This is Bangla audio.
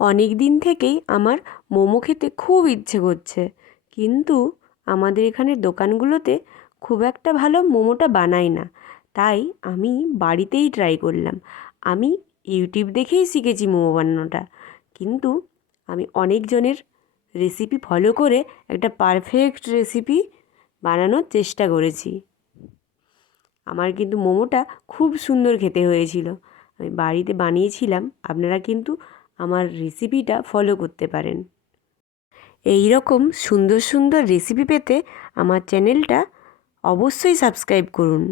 অনেক দিন থেকেই আমার মোমো খেতে খুব ইচ্ছে করছে, কিন্তু আমাদের এখানের দোকানগুলোতে খুব একটা ভালো মোমোটা বানায় না। তাই আমি বাড়িতেই ট্রাই করলাম। আমি ইউটিউব দেখেই শিখেছি মোমো বানানোটা, কিন্তু আমি অনেকজনের রেসিপি ফলো করে একটা পারফেক্ট রেসিপি বানানোর চেষ্টা করেছি। আমার কিন্তু মোমোটা খুব সুন্দর খেতে হয়েছিল। আমি বাড়িতে বানিয়েছিলাম, আপনারা কিন্তু আমার রেসিপিটা ফলো করতে পারেন। এই রকম সুন্দর সুন্দর রেসিপি পেতে আমার চ্যানেলটা অবশ্যই সাবস্ক্রাইব করুন।